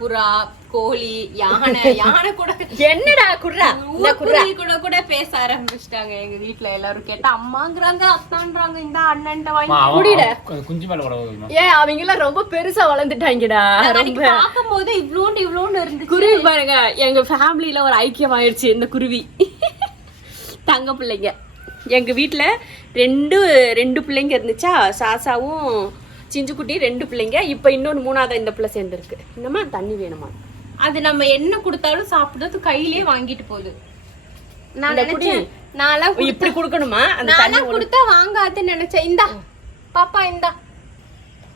புறா கோழி யானை யானை கூட என்னடா குர்ரா? ஊர்க்குருவி கூட கூட பேச ஆரம்பிச்சிட்டாங்க எங்க வீட்ல எல்லாரும். கேட்டா அம்மாங்கிறாங்க அத்தான்றாங்க இந்த அண்ணன்ட்ட வாங்கி குடிடா. குஞ்சு மேல கூட வருமா ஏன் அவங்க எல்லாம் ரொம்ப பெருசா வளர்ந்துட்டாங்கடா ரொம்ப. பார்க்கும் போது இவ்ளோண்டு இவ்ளோண்டு இருந்துச்சு. குருவி பாருங்க எங்க ஃபேமிலில ஒரு ஐக்கியம் ஆயிடுச்சு இந்த குருவி. தங்க பிள்ளைங்க. எங்க வீட்ல ரெண்டு ரெண்டு பிள்ளைங்க இருந்துச்சா சாசாவும் சிஞ்சுக்குட்டி ரெண்டு பிள்ளைங்க. இப்ப இன்னொன்னு மூணாவது இந்த பிள்ளை சேர்ந்துருக்கு. என்னம்மா தண்ணி வேணுமா? அது நம்ம என்ன கொடுத்தாலும் சாப்பிடுறது கையிலேயே வாங்கிட்டு போகுது. நான். நினைச்சேன் நான்லாம் ஓ, இப்படி கொடுக்கணுமா? அந்த தண்ணி நான்லாம் கொடுத்தா வாங்காதுன்னு நினைச்சேன். இந்தா பாப்பா இந்தா.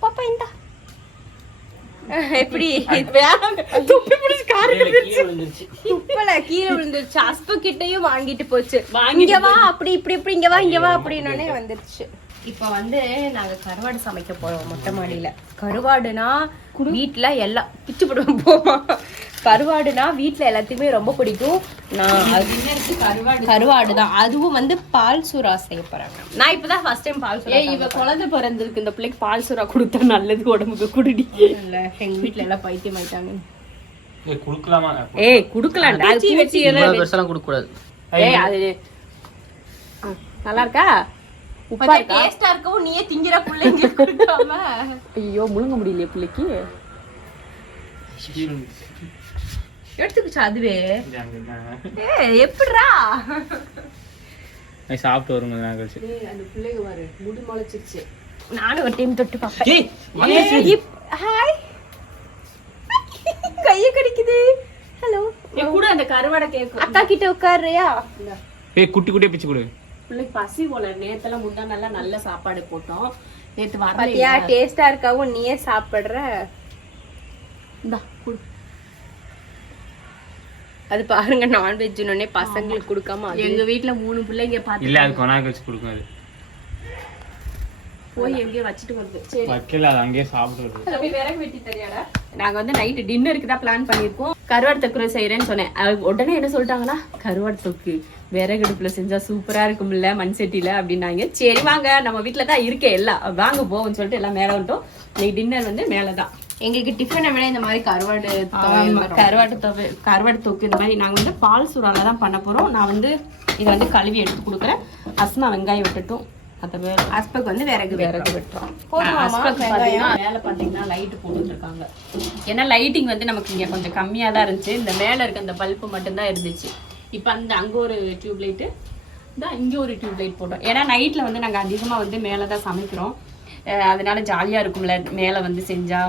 பாப்பா இந்தா. எப்படி? துப்பி பிடிச்சு காரு துப்பல கீழே விழுந்துருச்சு. அஸ்ப கிட்டயும் வாங்கிட்டு போச்சு. இங்க வா அப்படி இப்படி இப்படி இங்க வா இங்க வா அப்படின்னானே வந்துருச்சு. இப்ப வந்து நாங்க கருவாடு சமைக்க போறோம் மொட்டை மாடியில. கருவாடுனா வீட்ல எல்லாம் பிச்சு போடுவோம் போமா. கருவாடுனா வீட்ல எல்லாத்துக்குமே ரொம்ப பிடிக்கும். நான் அது கருவாடு. கருவாடு தான். அதுவும் வந்து பால் சூறா செய்ய நான் இப்பதான் ஃபர்ஸ்ட் டைம் பால் சூறா ஏய் இவ குழந்தை பிறந்திருக்கு. இந்த பிள்ளைக்கு பால் சுறா கொடுத்தா நல்லது உடம்புக்கு குடிடி. இல்ல எங்க வீட்ல எல்லாம் பைத்தியம் ஆயிட்டாங்க ஏய் குடுக்கலாமா? ஏய் குடுக்கலாம்டா. அது பூச்சி எல்லாம் பெருசாலாம் கொடுக்க கூடாது ஏய் அது நல்லா இருக்கா? உப்பா இருக்கா? டேஸ்டா இருக்கவும் நீயே திங்கிற பிள்ளைங்க கொடுக்காம ஐயோ முழுங்க முடியலையே பிள்ளைக்கு. எடுத்துக்கிச்சு அதுவே? எப்படிரா நான் சாப்பிட்டு வருங்க நான் கழிச்சு. அந்த பிள்ளைங்க பாரு முடி முளைச்சிருச்சு. நானும் ஒரு டைம் தொட்டு பார்ப்பேன். ஹாய் கைய கடிக்குது. ஹலோ கூட அந்த கருவாடை கேக்கும் அக்கா கிட்ட உட்காருறியா? ஏய் குட்டி குட்டியா பிச்சு கொடு. பிள்ளைக்கு பசி போல நேத்தெல்லாம் முந்தா நல்லா நல்ல சாப்பாடு போட்டோம். நேத்து பாத்தியா வரலையா டேஸ்டா இருக்காவும் நீயே சாப்பிடுற? இந்தா குடு. அது பாருங்க நான்வெஜ்னே பசங்களுக்கு கொடுக்காம அது. எங்க வீட்ல மூணு பிள்ளைங்க பாத்து இல்ல அது கொண்டா கழிச்சு கொடுக்கும் அது. போய் எங்கேயோ வச்சுட்டு வருது. சரி. வைக்கல அது அங்கேயே தரியாடா நாங்க வந்து நைட்டு டின்னருக்கு தான் பிளான் பண்ணியிருக்கோம். கருவாடு தொக்குற செய்யறேன்னு சொன்னேன் உடனே என்ன சொல்லிட்டாங்கன்னா கருவாடு தொக்கு விறகு அடுப்புல செஞ்சா சூப்பரா இருக்கும்ல மண் சட்டியில அப்படின்னாங்க. சரி வாங்க நம்ம வீட்ல தான் இருக்கே எல்லாம் வாங்க போவோம்னு சொல்லிட்டு எல்லாம் மேல வந்துட்டோம். இன்னைக்கு டின்னர் வந்து மேலதான். எங்களுக்கு டிஃபனை விட இந்த மாதிரி கருவாடு ஆமா, கருவாடு தொகை கருவாடு தொக்கு இந்த மாதிரி நாங்க வந்து பால் சுறால தான் பண்ண போறோம். நான் வந்து இதை வந்து கழுவி எடுத்து கொடுக்குறேன். அஸ்மா வெங்காயம் விட்டுட்டும். மற்ற வேலை ஹஸ்பக் வந்து விறகு விறகு வெட்டுறோம். போதுமாமா, ஹஸ்பண்ட் பாத்தீங்கன்னா மேல பாத்தீங்கன்னா லைட் போட்டுட்டு இருக்காங்க. ஏன்னா லைட்டிங் வந்து நமக்கு இங்க கொஞ்சம் கம்மியா தான் இருந்துச்சு. இந்த மேல இருக்க அந்த பல்ப் மட்டும் தான் இருந்துச்சு. இப்போ அந்த அங்க ஒரு டியூப் லைட்டு தான் இங்க ஒரு டியூப் லைட் போட்டோம். ஏன்னா நைட்ல வந்து நாங்க அதிகமா வந்து மேல தான் சமைக்கிறோம் அதனால ஜாலியா இருக்கும்ல. மேல வந்து செஞ்சா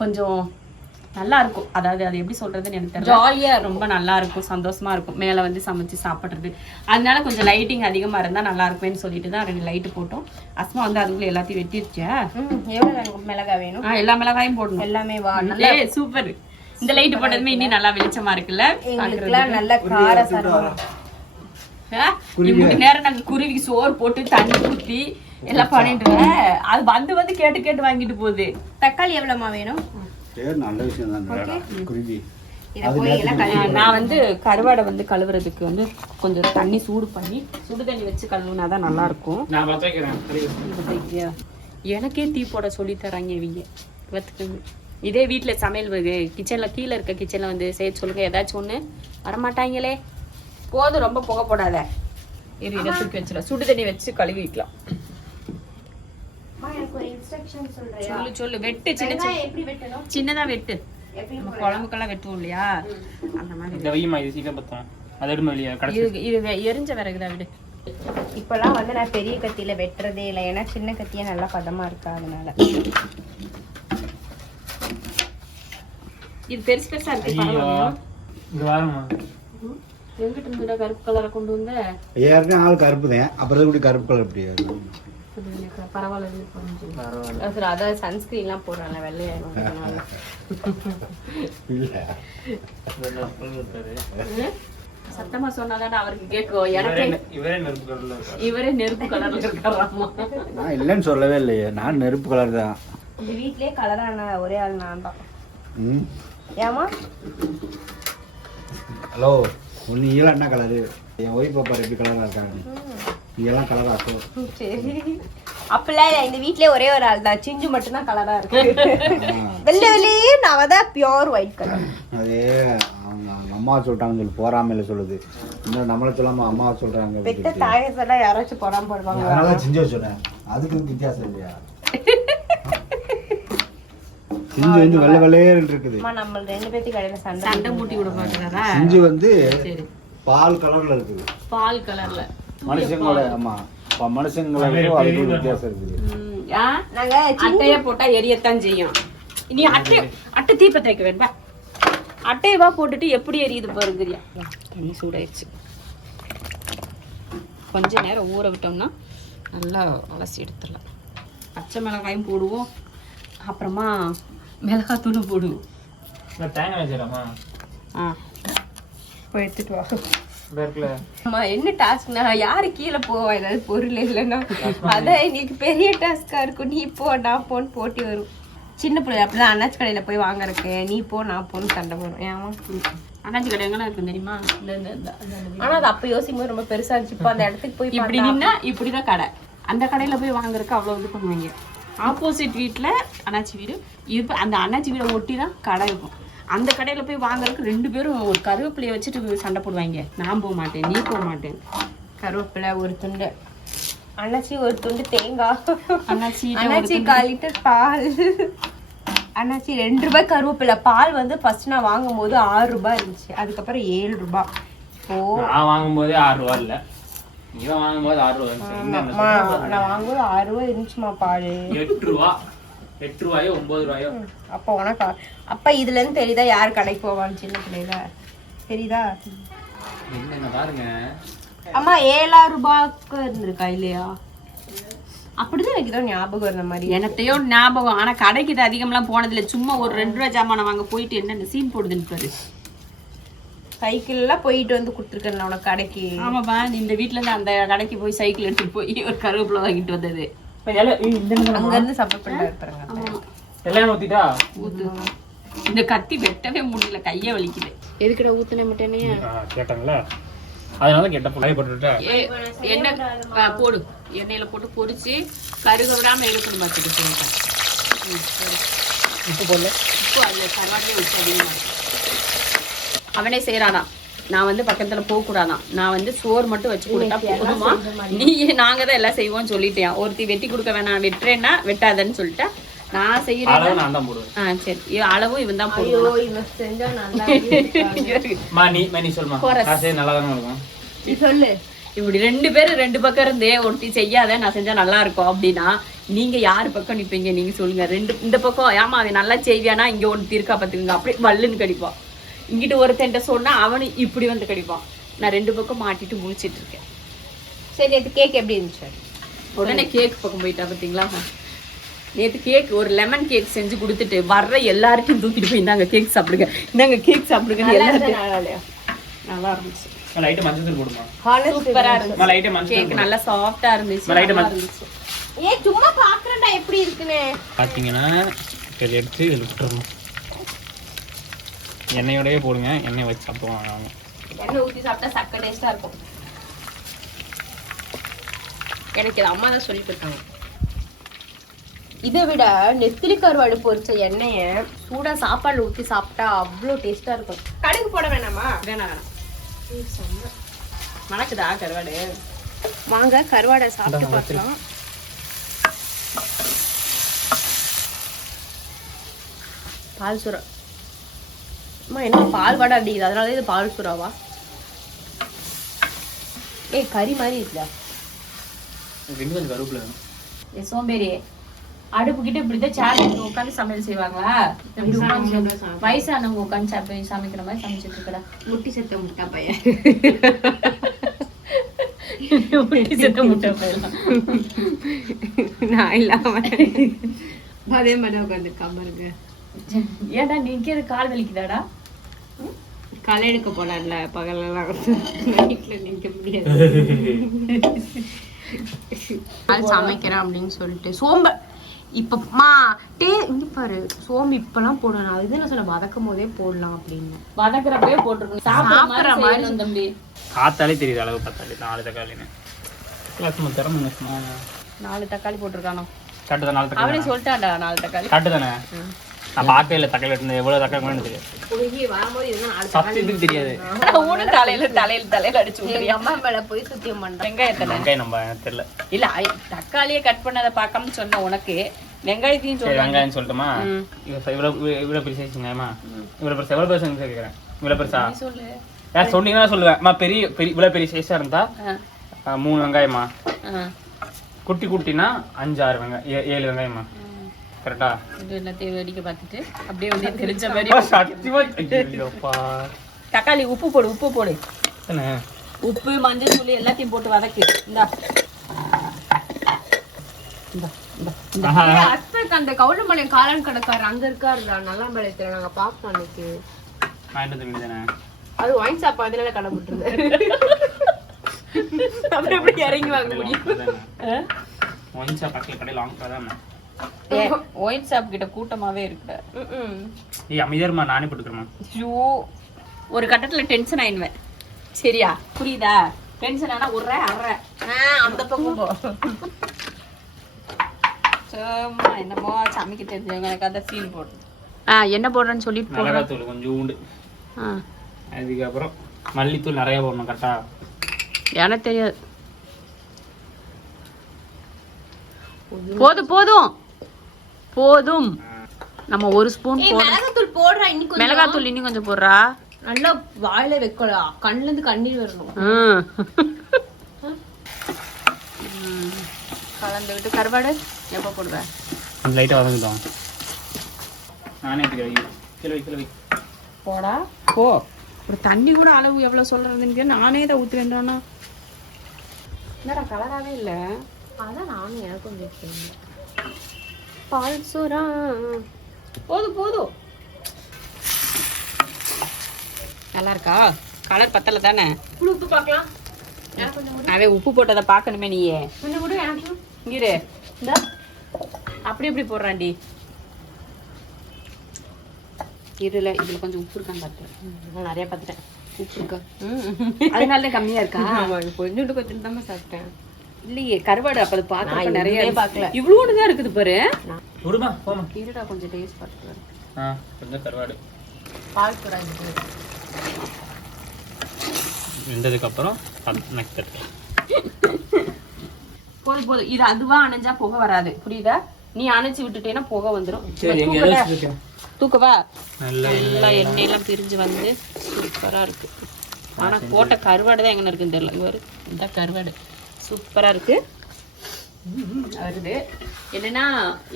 கொஞ்சம் நல்லா இருக்கும் அதாவது அது எப்படி சொல்றதுன்னு எனக்கு தெரியல. ஜாலியா ரொம்ப நல்லா இருக்கும் சந்தோஷமா இருக்கும். மேல வந்து சமைச்சு சாப்பிடுறது. அதனால கொஞ்சம் லைட்டிங் அதிகமா இருந்தா நல்லா இருக்குமேன்னு சொல்லிட்டு தான் ரெண்டு லைட் போட்டோம். அஸ்மா வந்து அதுக்குள்ள எல்லாத்தையும் வெட்டிருச்சா ம், எவ்வளவு மிளகாய் வேணும்? ஆ, எல்லா மிளகாயும் போடணும். எல்லாமே வா ஏய் சூப்பர் இந்த லைட் போட்டதுமே இன்னும் நல்லா வெளிச்சமா இருக்குல்ல? நல்ல கார சாரம் ஆ, இம்புட்டு நேரம் நாங்க குருவிக்கு சோறு போட்டு தண்ணி ஊத்தி எல்லாம் பண்ணிட்டு அது வந்து வந்து கேட்டு கேட்டு வாங்கிட்டு போகுது. தக்காளி எவ்வளவுமா வேணும்? சரி நல்ல விஷயம் தான். குருவி. இத போய் எல்லாம் ஆ, நான் வந்து கருவாடை வந்து கழுவுறதுக்கு வந்து கொஞ்சம் தண்ணி சூடு பண்ணி சுடு தண்ணி வச்சு கழுவுனா தான் நல்லா இருக்கும். எனக்கே டீ போட சொல்லி தராங்க இவங்க. கற்றுக்குங்க இதே வீட்டில் சமையல் கிச்சனில் கீழே இருக்க கிச்சனில் வந்து செய்ய சொல்லுங்க. ஏதாச்சும் ஒன்று வரமாட்டாங்களே. போதும் ரொம்ப புகை போடாத. இரு இதை தூக்கி வச்சிடலாம். சுடு தண்ணி வச்சு கழுவிக்கலாம். இன்ஸ்ட்ரக்ஷன் சொல்றேன் சொல்லு சொல்லு. வெட்டு சின்ன சின்ன. எப்படி வெட்டணும்? சின்னதா வெட்டு. நம்ம குழம்புக்கெல்லாம் வெட்டுவோம் இல்லையா? அந்த மாதிரி. இந்த வையுமா இது சீக்கிரம் பத்தம். அதை எடுமா வெளியே கடைசி. இது எரிஞ்ச விறகுதான் விடு. இப்பெல்லாம் வந்து நான் பெரிய கத்தியில வெட்டுறதே இல்லை. ஏன்னா சின்ன கத்தியே நல்லா பதமா இருக்கா அதனால. இது பெருசு பெருசா இருக்கு. எங்கிட்ட இருந்துடா கருப்பு கலரை கொண்டு வந்த? ஏற்கனவே ஆள் கருப்பு தான். அப்புறம் எப்படி கருப்பு கலர் எப்படி எனக்கு பரவாயில்ல பரவாயில்ல. சரி, அதான் சன்ஸ்கிரீன்லாம் போடுறாங்க வெள்ளையாயிரும் இல்லை. சத்தமா சொன்னாதான் அவருக்கு கேட்கும். எனக்கு இவரே நெருப்பு கலர்ல இருக்காராமா? நான் இல்லைன்னு சொல்லவே இல்லையே. நான் நெருப்பு கலர் தான். இந்த வீட்லயே கலரான ஒரே ஆள் நான் தான். ம்? ஏமா ஹலோ ஒன்று நீலாம் என்ன கலரு? என் ஒய்ஃப் பாப்பா எப்படி கலராக இருக்காங்க. நீங்கெல்லாம் கலராக சரி. அப்பெல்லாம் இந்த வீட்லயே ஒரே ஒரு ஆள் தான். சிஞ்சு மட்டும் தான் கலரா இருக்கு. வெள்ளை வெள்ளையே நான் தான் பியோர் ஒயிட் கலர் அது அவங்க அம்மா சொல்லிட்டாங்கன்னு சொல்லி போறாமையில சொல்லுது. இன்னும் நம்மளை சொல்லாம அம்மா சொல்றாங்க பெத்த தாயத்தெல்லாம் யாராச்சும் போடாம போடுவாங்க அதனால சிஞ்சு சொன்னேன். அதுக்கு வித்தியாசம் இல்லையா? சிஞ்சு வந்து வெள்ளை வெள்ளையே இருக்குது. அம்மா நம்ம ரெண்டு பேத்துக்கு கடையில சண்டை சண்டை மூட்டி விட பாக்குறதா சிஞ்சு வந்து சரி. பால் கலர்ல இருக்குது. பால் கலர்ல மனுஷங்களோட ஆமா. ப- மனுஷங்களுக்கும் வித்தியாசம் இருக்குது. நாங்க அட்டைய போட்டா எரியத்தான் செய்யும். நீ அட்டை அட்டை தீப்பத்த வைக்க வேண்டா அட்டையவா போட்டுட்டு எப்படி எரியுது பாருங்கறியா தண்ணி சூடாயிருச்சு. கொஞ்ச நேரம் ஊற விட்டோம்னா நல்லா அலசி எடுத்துடலாம். பச்சை மிளகாயும் போடுவோம். அப்புறமா மிளகாத்தூளும் போடுவோம். தேங்காய் ஆ போய் எடுத்துட்டு வா. என்ன டாஸ்க்னா யாரு கீழே போவா? ஏதாவது பொருள் இல்லைன்னா. அதான் எங்களுக்கு பெரிய டாஸ்கா இருக்கும். நீ போ நான் போன்னு போட்டி வரும். சின்ன பிள்ளை அப்படிதான் அண்ணாச்சி கடையில போய் வாங்குறக்கு நீ போ நான் போன்னு சண்டை வரும் ஏமா அண்ணாச்சி கடை எங்கன்னா இருக்கு தெரியுமா? ஆனா அது அப்ப யோசிக்கும் போது ரொம்ப பெருசா இருந்துச்சு. இப்போ அந்த இடத்துக்கு போய் இப்படி பார்த்தா- நின்னா இப்படிதான் கடை. அந்த கடையில போய் வாங்குறதுக்கு அவ்வளவு இது பண்ணுவாங்க. ஆப்போசிட் வீட்ல அண்ணாச்சி வீடு. இது அந்த அண்ணாச்சி வீடை ஒட்டி தான் கடை இருக்கும். அந்த கடையில போய் வாங்குறதுக்கு ரெண்டு பேரும் ஒரு கருவேப்பிலையை வச்சுட்டு சண்டை போடுவாங்க. நான் போக மாட்டேன் நீ போக மாட்டேன். கருவேப்பிலை ஒரு துண்டு. அண்ணாச்சி ஒரு துண்டு தேங்காய். அண்ணாச்சி அண்ணாச்சி கால் லிட்டர் பால். அண்ணாச்சி ரெண்டு ரூபாய் கருவேப்பிலை. பால் வந்து ஃபர்ஸ்ட் நான் வாங்கும் போது ஆறு ரூபாய் இருந்துச்சு. அதுக்கப்புறம் ஏழு ரூபாய். இப்போ நான் வாங்கும்போதே ஆறு ரூபா இல்லை. இவன் வாங்கும்போது ஆறு ரூபா அம்மா, நான் வாங்கும்போது ஆறு ரூபாய் இருந்துச்சுமா பால்? எட்டு ரூபா. எட்டு ரூபாயோ ஒன்பது ரூபாயோ. அப்போ உனக்கா? அப்ப இதுல இருந்து தெரியுதா யார் கடைக்கு போவான்னு சின்ன பிள்ளைல தெரியுதா? என்னென்ன பாருங்க. அம்மா ஏழாயிரம் ரூபாய்க்கு இருந்திருக்கா இல்லையா? அப்படிதான் எனக்கு ஏதோ ஞாபகம் இருந்த மாதிரி எனத்தையோ ஞாபகம். ஆனா கடைக்கு இது அதிகம்லாம் போனதில்ல. சும்மா ஒரு ரெண்டு ரூபா ஜாமான் வாங்க போயிட்டு என்னென்ன சீன் போடுதுன்னு பாரு. சைக்கிள்ல போயிட்டு வந்து கொடுத்துருக்கேன் உனக்கு கடைக்கு. ஆமாப்பா நீ இந்த வீட்ல இருந்து அந்த கடைக்கு போய் சைக்கிள் எடுத்துட்டு போய் ஒரு கருவேப்பிலை வாங்கிட்டு வந்தது. இப்ப ஏய், இந்த சப்போர்ட் எல்லாம் கத்தி வெட்டவே முடியல கைய வலிக்குது. எதுக்குடா ஊத்துன மட்டும் கேட்டாங்களா? அதனால கேட்ட பிள்ளைய போட்டுட்டா. எண்ணெய் போடு. எண்ணெயில போட்டு பொரிச்சு கருக விடாம இருக்கணும் பார்த்துட்டு சொல்லிட்டேன். உப்பு போடல. இப்போ அதுல கருவாடே வச்சு அதிகமா அவனே செய்யறானா நான் வந்து பக்கத்துல போக கூடாதான். நான் வந்து சோறு மட்டும் வச்சு கொடுத்தா போதுமா? நீ நாங்க தான் எல்லாம் செய்வோம்னு சொல்லிட்டேன். ஒருத்தி வெட்டி கொடுக்க வேணாம் வெட்டுறேன்னா வெட்டாதன்னு சொல்லிட்டா. நான் செய்யறேன் ஆ சரி. அளவும் இவன் தான் ஐயோ போடுவான். இவன் செஞ்சா நல்லா மா நீ மா, நீ சொல்லுமா Chorus. காசே நல்லா தானே இருக்கும்? நீ சொல்லு. இப்படி ரெண்டு பேரும் ரெண்டு பக்கம் இருந்தே ஒருத்தி செய்யாத நான் செஞ்சா நல்லா இருக்கும் அப்படின்னா நீங்க யாரு பக்கம் நிப்பீங்க? நீங்க சொல்லுங்க. ரெண்டு இந்த பக்கம் ஏமா அவன் நல்லா செய்வியானா இங்க ஒருத்தி இருக்கா பாத்துக்கோங்க. அப்படியே வல்லுன்னு கடிப்பான் இங்கிட்டு ஒருத்தன்ட்ட சொன்னா அவனு இப்படி வந்து கடிப்பான். நான் ரெண்டு பக்கம் மாட்டிட்டு முழிச்சிட்டு இருக்கேன். சரி அது கேக் எப்படி இருந்துச்சு? உடனே கேக் பக்கம் போயிட்டா பாத்தீங்களா நேத்து கேக் ஒரு லெமன் கேக் செஞ்சு கொடுத்துட்டு வர்ற எல்லாருக்கும் தூக்கிட்டு போய் இந்தாங்க கேக் சாப்பிடுங்க. இந்தாங்க கேக் சாப்பிடுங்க எல்லாருக்கும் நல்லா இருந்துச்சு. லைட்டு மஞ்சள் தூள் போடுமா? சூப்பரா இருந்துச்சு. லைட்டு மஞ்சள் கேக் நல்லா சாஃப்டா இருந்துச்சு. மஞ்சள் ஏ சும்மா பாக்குறேன்டா எப்படி இருக்குன்னு. பார்த்தீங்கன்னா இதை எடுத்து இதில் விட்டுறணும். எண்ணெயோடயே போடுங்க எண்ணெய் வச்சு சாப்பிடுவாங்க அவங்க எண்ணெய் ஊத்தி சாப்பிட்டா சக்க டேஸ்டா இருக்கும். எனக்கு இது அம்மா தான் சொல்லி கொடுத்தாங்க இதை விட நெத்திலி கருவாடு பொரிச்ச எண்ணெய சூடா சாப்பாடுல ஊத்தி சாப்பிட்டா அவ்வளோ டேஸ்டா இருக்கும். கடுகு போட வேணாமா? வேணாம் வேணாம். மணக்குதா கருவாடு? வாங்க கருவாடை சாப்பிட்டு பார்க்கலாம். பால் சுறா அம்மா என்ன பால் வடை அடிக்குது அதனால இது பால் சுறாவா? ஏய் கறி மாதிரி இருக்குதா ரெண்டு கொஞ்சம் கருவேப்பிலை ஏ சோம்பேறி. அடுப்பு கிட்ட இப்படிதான் சேர் உட்காந்து சமையல் செய்வாங்களா? இப்படி வயசானவங்க உட்காந்து சாப்பி சமைக்கிற மாதிரி சமைச்சிட்டு இருக்கடா. முட்டி செத்த முட்டா பையன். முட்டி செத்த முட்டை நான் இல்லாம. அதே மாதிரி உட்காந்துருக்காம பாருங்க. ஏன்டா நிக்கிறது கால் வலிக்குதாடா? களை எடுக்க போனான்ல பகலெல்லாம் நைட்ல நிக்க முடியாது. சமைக்கிறேன் அப்படின்னு சொல்லிட்டு. சோம்ப இப்பமா டே இங்க பாரு. சோம்பு இப்பெல்லாம் போடணும். அது நான் சொன்ன வதக்கும் போதே போடலாம் அப்படின்னு. வதக்குறப்பவே போட்டுருக்கணும். சாப்பிடுற மாதிரி தம்பி. பார்த்தாலே தெரியுது அளவு பார்த்தாலே. நாலு தக்காளின்னு. திறமை நாலு தக்காளி போட்டிருக்கானோ? கட்டு தான் நாலு அவனே தக்காளி சொல்லிட்டான்டா நாலு தக்காளி. கட்டு தானே நான் இல்லை தக்காளி வெட்டினது எவ்வளோ தக்காளி வேணும் தெரியாது. சத்தியத்துக்கு ஊனு தலையில தலையில தலையில அடிச்சு எங்க அம்மா மேல போய் சுத்தியம் பண்றேன் வெங்காயத்தை வெங்காயம் நம்ம தெரியல. இல்ல தக்காளியை கட் பண்ணதை பார்க்காம சொன்ன உனக்கு வெங்காயத்தையும் சொல்றேன். வெங்காயம் சொல்லட்டுமா? இவ்வளோ இவ்வளோ சைஸ் வெங்காயமா? இவ்வளோ பெருசா எவ்வளோ பெருசா கேட்குறேன் இவ்வளோ பெருசா? சொல்லு. சொன்னீங்கன்னா சொல்லுவேன். அம்மா பெரிய பெரிய இவ்வளோ பெரிய சைஸாக இருந்தா மூணு வெங்காயமா. குட்டி குட்டினா அஞ்சு ஆறு வெங்காயம் ஏழு வெங்காயமா? கரெக்டா இது எல்லாத்தையும் வேடிக்கை பார்த்துட்டு அப்படியே வந்து தெரிஞ்ச மாதிரி சத்தியமா ஐயோப்பா. தக்காளி உப்பு போடு உப்பு போடு என்ன? உப்பு மஞ்சள் தூள் எல்லாத்தையும் போட்டு வதக்கு இந்தா. அஸ்பெக்ட் அந்த கவுண்டமலையம் காளான் கடைக்காரர் அங்க இருக்காருடா நல்லா மலையத்துல நாங்க பாப்போம் அன்னைக்கு? அது வாங்கி சாப்பா அதனால கடை போட்டுருந்தாரு அப்புறம் எப்படி இறங்கி வாங்க முடியும். ஒயின் ஷாப் பக்கத்துல. ஒயின் ஷாப் கிட்ட கூட்டமாவே இருக்கிற ஏய் அமைதியா இருமா நானே போட்டுக்கிறேன் ஐயோ. ஒரு கட்டத்துல டென்ஷன் ஆயிடுவேன். சரியா? புரியுதா? டென்ஷன் ஆனா உர்ற அற அந்த பக்கம் போ. சும்மா என்னமோ சமைக்க தெரிஞ்சவங்க எனக்கு அந்த சீன் போடு ஆ என்ன போடுறேன்னு சொல்லிட்டு மிளகாத்தூள் கொஞ்சம் உண்டு. ஆ. அதுக்கப்புறம் மல்லித்தூள் நிறைய போடணும் கரெக்டா எனக்கு தெரியாது. போதும் போதும். போதும். நம்ம ஒரு ஸ்பூன் மிளகாத்தூள் போடுறா கொஞ்சம். மிளகாத்தூள் இன்னும் கொஞ்சம் போடுறா. நல்லா வாயில வைக்கலாம் கண்ணுல இருந்து கண்ணீர் வரணும். கலந்து விட்டு கருவாடு. எப்போ போடுவேன் லைட்டாக வதங்கிட்டோம் நானே போடா. போ. ஒரு தண்ணி கூட அளவு எவ்வளோ சொல்றதுன்னு நானே தான் ஊற்றுவேன்டானா என்னடா கலராகவே இல்லை. அதான் நானும் எனக்கும் கேட்கிறேன் பால் சோறா போதும் போதும். நல்லா இருக்கா கலர் பத்தல தானே? உப்பு பார்க்கலாம் அவன் உப்பு போட்டதை பார்க்கணுமே நீயே. கொஞ்சம் கூட எனக்கு இங்கிரு இந்த. அப்படி இப்படி போடுறான்டி இருல இதுல கொஞ்சம் உப்பு இருக்கான்னு பார்த்தேன் நான் நிறைய பார்த்துட்டேன். உப்பு இருக்கா? அதனால தான் கம்மியா இருக்கா? கொஞ்சோண்டு கொஞ்சம் தான் சாப்பிட்டேன். இல்லையே கருவாடு அப்ப நான் நிறைய. பார்க்கல. இவ்வளோண்டு தான் இருக்குது பாரு. விடுமா போமா இருடா கொஞ்சம் டேஸ்ட் பார்த்துட்டு வரேன். ஆ கொஞ்சம் கருவாடு. பால் இது. வெந்ததுக்கப்புறம் நெக்ஸ்ட் போதும் போதும். இது அதுவா அணைஞ்சா புகை வராது. புரியுதா? நீ அணைச்சு விட்டுட்டேன்னா புகை வந்துடும். தூக்கவா? நல்லா எண்ணெயெல்லாம் பிரிஞ்சு வந்து சூப்பரா இருக்கு. ஆனா போட்ட கருவாடு தான் எங்க இருக்குன்னு தெரியல பாரு இந்த கருவாடு. சூப்பரா இருக்கு. வருது. என்னன்னா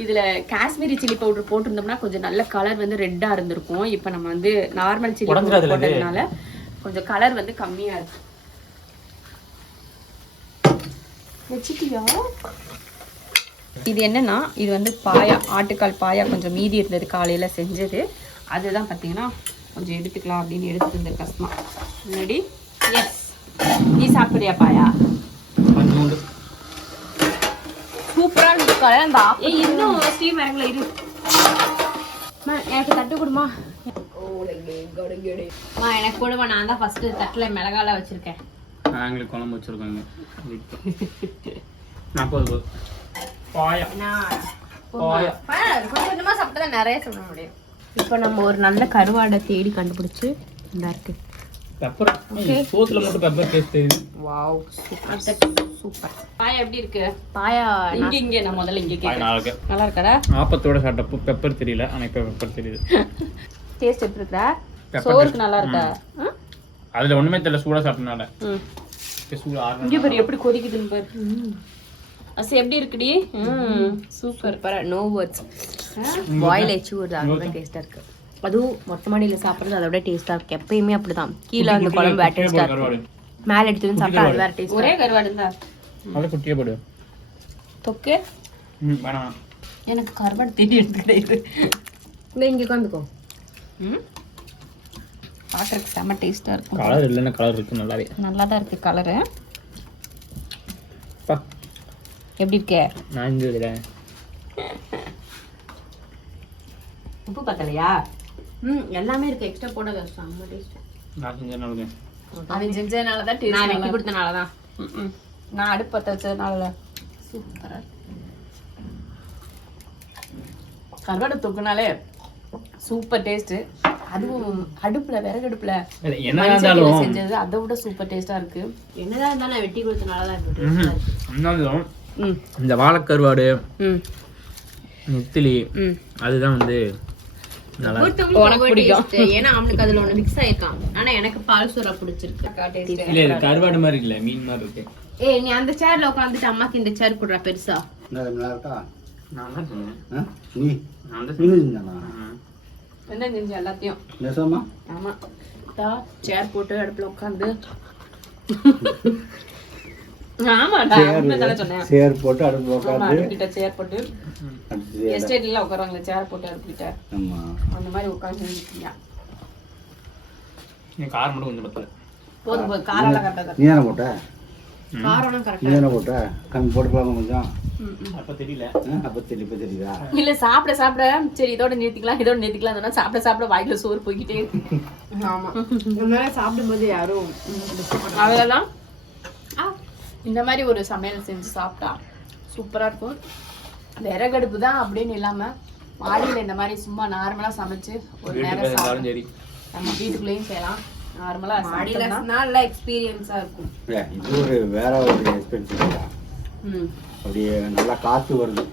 இதுல காஷ்மீரி சில்லி பவுடர் போட்டிருந்தோம்னா கொஞ்சம் நல்ல கலர் வந்து ரெட்டா இருந்திருக்கும். இப்போ நம்ம வந்து நார்மல் சில்லி பவுடர்? போட்டதுனால கொஞ்சம் கலர் வந்து கம்மியா இருக்கு. வச்சிட்டியா? இது என்னன்னா இது வந்து பாயா ஆட்டுக்கால் பாயா கொஞ்சம் மீதி இருந்தது காலையில செஞ்சது. அதுதான் பார்த்தீங்கன்னா கொஞ்சம் எடுத்துக்கலாம் அப்படின்னு எடுத்துட்டு கஷ்டமா முன்னாடி? எஸ் நீ சாப்பிடுறியா பாயா கொஞ்சோண்டு இறங்கல இரு. அம்மா, எனக்கு தட்டு கொடுமா. அம்மா எனக்கு கொடுமா நான் தான் ஃபர்ஸ்ட் தட்டுல மிளகால வச்சிருக்கேன். நாங்களுக்கு குழம்பு வச்சிருக்கோங்க. போதும். பாயா. கொஞ்சமா சாப்பிட்டா நிறைய சொல்ல முடியும். இப்போ நம்ம ஒரு நல்ல கருவாடை தேடி கண்டுபிடிச்சு இந்த இருக்கு. பெப்பர் சோத்துல மட்டும் பெப்பர் டேஸ்ட் தெரியுது. Wow super super. பாயா எப்படி இருக்கு? பாயா இங்க இங்க நான் முதல்ல இங்க பாயா கேட்கறேன் நாளைக்கு நல்லா இருக்கடா? ஆப்பத்தோட சாப்பிட்டப்போ பெப்பர் தெரியல ஆனால் இப்போ பெப்பர் தெரியுது. டேஸ்ட் எப்படி இருக்கா சோறுக்கு நல்லா இருக்கா? அதில் ஒன்றுமே தெரியல சாப்பிட்டனால. சூடு ஆறு இங்க பாரு எப்படி கொதிக்குதுன்னு பாரு. அசை எப்படி இருக்குடி? ம். சூப்பர். சூப்பரா நோ வேர்ட்ஸ் பாயில் வச்சு ஒரு அதோட டேஸ்டா இருக்கு. அதுவும் மொட்டை மாடியில சாப்பிடுறது அதோட டேஸ்டா இருக்கு. எப்பயுமே அப்படிதான். கீழே அந்த குழம்பு வேற டேஸ்டா இருக்கும் மேல எடுத்து வந்து சாப்பிட்டா அது வேற டேஸ்ட் ஒரே கருவாடு தான் அதை குட்டியே போடு. தொக்கு? ம் வேணாம். எனக்கு கருவாடு தெரியும் கிடையாது இங்க இங்க உட்காந்துக்கோ ம்? பார்க்கறதுக்கு செம்ம டேஸ்ட்டாக இருக்கும். கலர் இல்லைன்னா கலர் இருக்கு நல்லாவே. நல்லா தான் இருக்குது கலரு பா. எப்படி இருக்கே? நான் இங்கே இருக்கிறேன் உப்பு பத்தலையா? ம் எல்லாமே இருக்கு. எக்ஸ்ட்ரா போடாத. செம்ம டேஸ்ட் நான் செஞ்சேன் அவன் செஞ்சதுனால தான் நான் கொடுத்தனால தான் நான் அடுப்பு பற்ற வச்சதுனால சூப்பரா கருவாடு தொக்குனாலே சூப்பர் டேஸ்ட் அதுவும் அடுப்புல விறகு அடுப்புல செஞ்சது அதை விட சூப்பர் டேஸ்டா இருக்கு. என்னதான் இருந்தாலும் வெட்டி கொடுத்தனால தான் ம்ஹும். இருந்தாலும் ம். இந்த வாழைக்கருவாடு ம். நெத்திலி ம். அதுதான் வந்து நல்லா உனக்கு பிடிக்கும். ஏன்னா அவனுக்கு அதுல ஒண்ணு மிக்ஸ் ஆயிருக்கான். ஆனா எனக்கு பால் சோறா பிடிச்சிருக்கு. இல்ல கருவாடு மாதிரி இல்ல மீன் மாதிரி இருக்கு. ஏய் நீ அந்த சேர்ல உட்காந்துட்டு அம்மாக்கு இந்த சேர் போடுறா பெருசா. என்ன நல்லா இருக்கா? நான் தான்? நீ? நான் தான். செஞ்சானா. என்ன செஞ்ச எல்லாத்தையும்? நெசமா? ஆமா. தா சேர் போட்டு அடுப்புல உட்காந்து ஆமாடா உண்மைதானே சொன்னேன். சேர் போட்டு அடுப்பு ஆமா உட்காந்து அடுப்புகிட்ட சேர் போட்டு. எஸ்டேட்ல உட்காருவாங்களே சேர் போட்டு அடுப்புகிட்ட ஆமா. அந்த மாதிரி உட்காந்து என் கார் மட்டும் கொஞ்சம் பத்தல. போதும் போதும். காரெல்லாம் கரெக்டாக நீ போட்ட? காரம்லாம் நீ தானே போட்ட? கம்மி போட்டுக்கலாமா கொஞ்சம்? அப்ப தெரியல. ஆ, அப்ப தெரியல இப்ப தெரியுதா இல்ல சாப்பிட சாப்பிட சரி இதோட நிறுத்திக்கலாம் இதோட நிறுத்திக்கலாம். சாப்பிட சாப்பிட வாய்க்குல சோறு போய்கிட்டே இருக்கு. ஆமா. அதனால சாப்பிடும்போது யாரும் அவ்வளவுதான் இந்த மாதிரி ஒரு சமையல் செஞ்சு சாப்பிட்டா சூப்பரா இருக்கும். விறகடுப்பு தான் அப்படின்னு இல்லாம மாடியில இந்த மாதிரி சும்மா நார்மலா சமைச்சு ஒரு நேரம் சரி. நம்ம வீட்டுக்குள்ளேயும் செய்யலாம். நார்மலா மாடியில சாப்பிட்டோம்னா நல்ல எக்ஸ்பீரியன்ஸா இருக்கும். இது ஒரு வேற ஒரு எக்ஸ்பென்சிவ் ம். அப்படியே நல்லா காத்து வருது.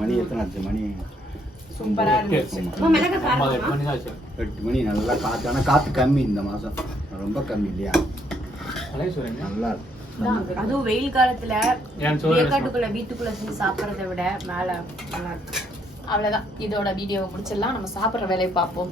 மணி எத்தனை ஆச்சு? மணி சூப்பரா இருந்துச்சு. எட்டு மணி நல்லா காத்து. ஆனா காத்து கம்மி இந்த மாசம். ரொம்ப கம்மி இல்லையா? நல்லா இருக்கு. அதுவும் வெயில் காலத்துல வேக்காட்டுக்குள்ள வீட்டுக்குள்ள செஞ்சு சாப்பிடறத விட மேல நல்லா இருக்கும் அவ்வளவுதான். இதோட வீடியோவை முடிச்சிடலாம். நம்ம சாப்பிடுற வேலையை பார்ப்போம்.